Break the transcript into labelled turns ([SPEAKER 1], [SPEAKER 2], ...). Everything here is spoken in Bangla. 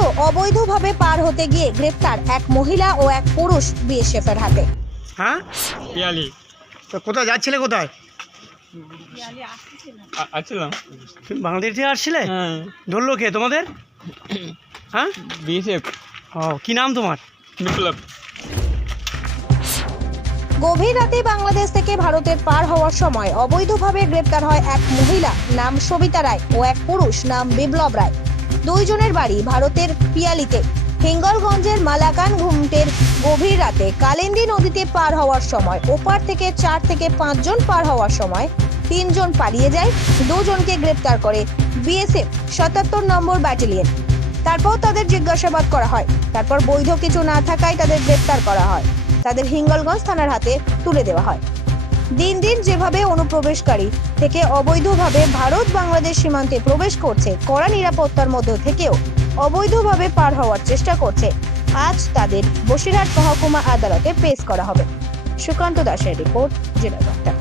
[SPEAKER 1] অবৈধভাবে পার হতে গিয়ে গ্রেপ্তার এক মহিলা ও এক পুরুষ বিএসএফের হাতে।
[SPEAKER 2] হ্যাঁ?
[SPEAKER 3] পিয়ালি
[SPEAKER 2] তো কোথায় যাচ্ছিলে কোথায়?
[SPEAKER 3] আসছিলাম
[SPEAKER 2] তুমি বাংলাদেশ থেকে আসছিলে?
[SPEAKER 3] হ্যাঁ।
[SPEAKER 2] ধরলো কে তোমাদের? হ্যাঁ?
[SPEAKER 3] বিএসএফ।
[SPEAKER 2] ও কি নাম তোমার?
[SPEAKER 3] বিপ্লব।
[SPEAKER 1] গভীর রাতে বাংলাদেশ থেকে ভারতের পার হওয়ার সময় অবৈধভাবে গ্রেপ্তার হয় এক মহিলা নাম সবিতা রায় ও এক পুরুষ নাম বিপ্লব রায়। দুইজনের বাড়ি ভারতের পিয়ালিতে। হিঙ্গলগঞ্জের মালাকান ঘুমটের গভীর রাতে কালিন্দী নদীতে পার হওয়ার সময়, ওপার থেকে চার থেকে পাঁচজন পার হওয়ার সময় তিনজন পালিয়ে যায়, দুজনকে গ্রেপ্তার করে বিএসএফ সাতাত্তর নম্বর ব্যাটালিয়ন। তারপর তাদের জিজ্ঞাসাবাদ করা হয়। তারপর বৈধ কিছু না থাকায় তাদের গ্রেপ্তার করা হয়। তাদের হিঙ্গলগঞ্জ থানার হাতে তুলে দেওয়া হয়। দিন দিন যেভাবে অনুপ্রবেশকারী থেকে অবৈধভাবে ভারত বাংলাদেশ সীমান্তে প্রবেশ করছে, কড়া নিরাপত্তার মধ্য থেকেও অবৈধভাবে পার হওয়ার চেষ্টা করছে। আজ তাদের বসিরহাট মহকুমা আদালতে পেশ করা হবে। সুকান্ত দাসের রিপোর্ট, জেলা বার্তা